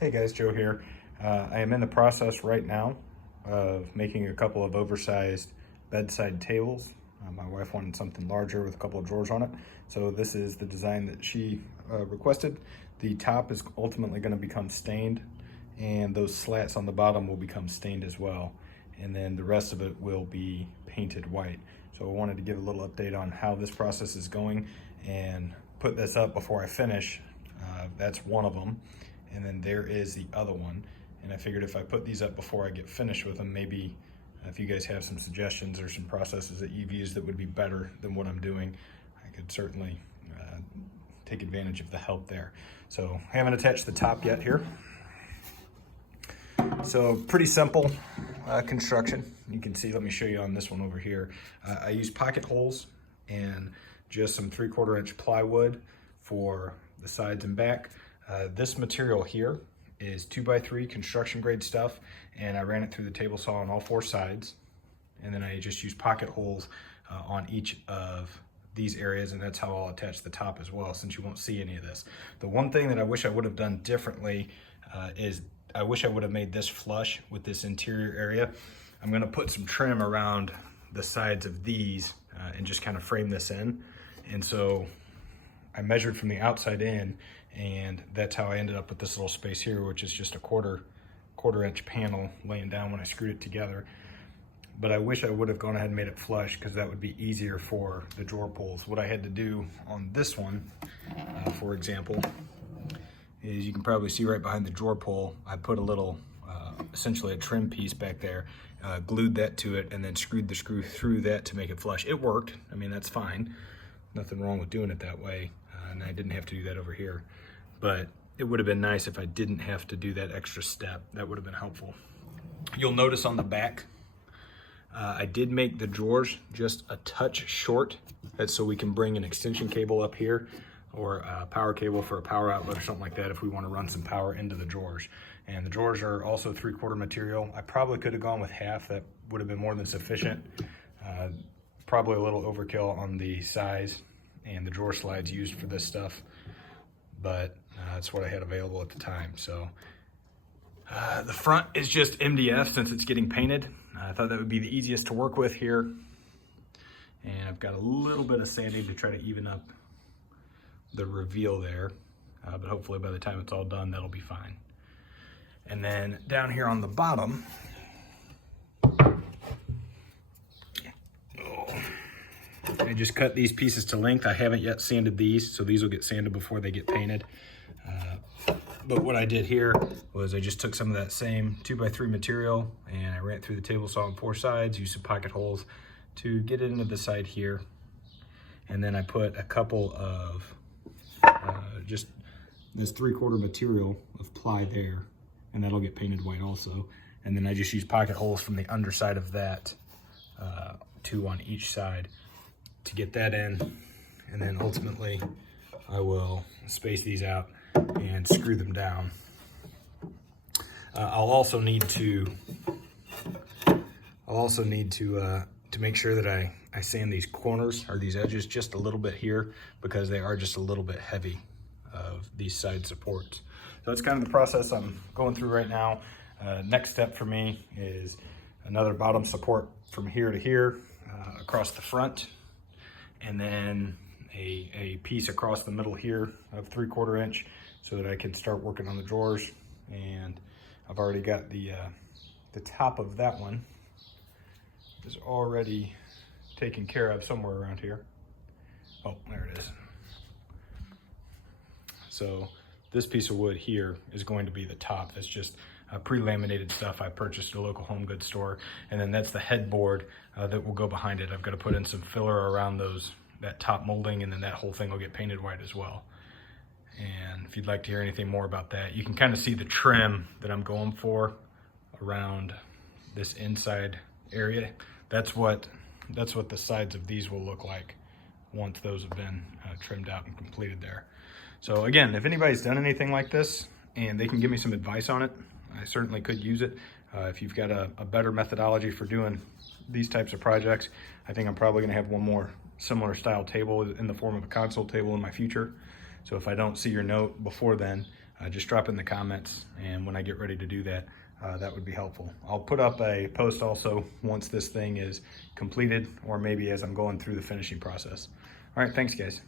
Hey guys, Joe here. I am in the process right now of making a couple of oversized bedside tables. My wife wanted something larger with a couple of drawers on it. So this is the design that she requested. The top is ultimately going to become stained, and those slats on the bottom will become stained as well. And then the rest of it will be painted white. So I wanted to give a little update on how this process is going and put this up before I finish. That's one of them. And then there is the other one. And I figured if I put these up before I get finished with them, maybe if you guys have some suggestions or some processes that you've used that would be better than what I'm doing, I could certainly take advantage of the help there. So I haven't attached the top yet here. So pretty simple construction. You can see, let me show you on this one over here. I use pocket holes and just some 3/4 inch plywood for the sides and back. This material here is 2x3 construction grade stuff, and I ran it through the table saw on all 4 sides. And then I just use pocket holes on each of these areas, and that's how I'll attach the top as well, since you won't see any of this. The one thing that I wish I would have done differently is I wish I would have made this flush with this interior area. I'm gonna put some trim around the sides of these and just kind of frame this in. And so I measured from the outside in, and that's how I ended up with this little space here, which is just a quarter inch panel laying down when I screwed it together. But I wish I would have gone ahead and made it flush, because that would be easier for the drawer pulls. What I had to do on this one, for example, is you can probably see right behind the drawer pull, I put a little, essentially a trim piece back there, glued that to it, and then screwed the screw through that to make it flush. It worked. I mean, that's fine. Nothing wrong with doing it that way. And I didn't have to do that over here. But it would have been nice if I didn't have to do that extra step. That would have been helpful. You'll notice on the back, I did make the drawers just a touch short. That's so we can bring an extension cable up here, or a power cable for a power outlet or something like that if we want to run some power into the drawers. And the drawers are also 3/4 material. I probably could have gone with half. That would have been more than sufficient. Probably a little overkill on the size and the drawer slides used for this stuff, but that's what I had available at the time. So the front is just MDF since it's getting painted. I thought that would be the easiest to work with here. And I've got a little bit of sanding to try to even up the reveal there, but hopefully by the time it's all done, that'll be fine. And then down here on the bottom, I just cut these pieces to length. I haven't yet sanded these, so these will get sanded before they get painted. But what I did here was I just took some of that same 2x3 material and I ran it through the table saw on 4 sides, used some pocket holes to get it into the side here. And then I put a couple of just this 3/4 material of ply there, and that'll get painted white also. And then I just use pocket holes from the underside of that, 2 on each side, to get that in. And then ultimately I will space these out and screw them down. I'll also need to make sure that I sand these corners or these edges just a little bit here, because they are just a little bit heavy of these side supports. So that's kind of the process I'm going through right now. Next step for me is another bottom support from here to here across the front, and then a piece across the middle here of 3/4 inch so that I can start working on the drawers. And I've already got the top of that one is already taken care of somewhere around here. Oh, there it is. So this piece of wood here is going to be the top. That's just pre-laminated stuff I purchased at a local home goods store. And then that's the headboard that will go behind it. I've got to put in some filler around that top molding, and then that whole thing will get painted white as well. And if you'd like to hear anything more about that, you can kind of see the trim that I'm going for around this inside area. That's what the sides of these will look like once those have been trimmed out and completed there. So again, if anybody's done anything like this and they can give me some advice on it, I certainly could use it. If you've got a better methodology for doing these types of projects, I think I'm probably gonna have one more similar style table in the form of a console table in my future. So if I don't see your note before then, just drop in the comments, and when I get ready to do that, that would be helpful. I'll put up a post also once this thing is completed, or maybe as I'm going through the finishing process. All right, thanks guys.